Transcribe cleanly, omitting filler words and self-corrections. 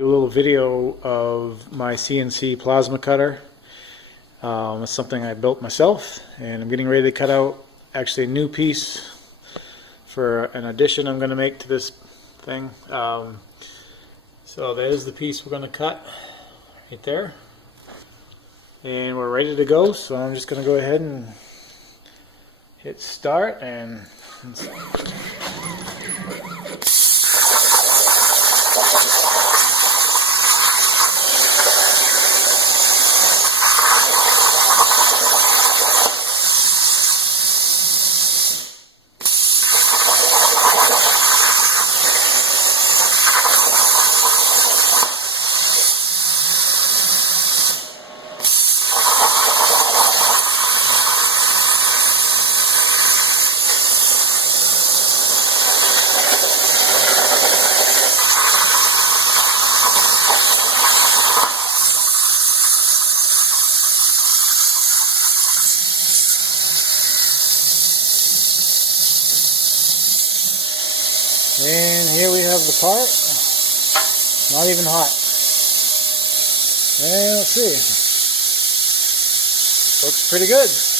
Do a little video of my CNC plasma cutter. It's something I built myself, and I'm getting ready to cut out actually a new piece for an addition I'm going to make to this thing. So there's the piece we're going to cut right there, and we're ready to go. So I'm just going to go ahead and hit start and here we have the part. Not even hot. And let's see. Looks pretty good.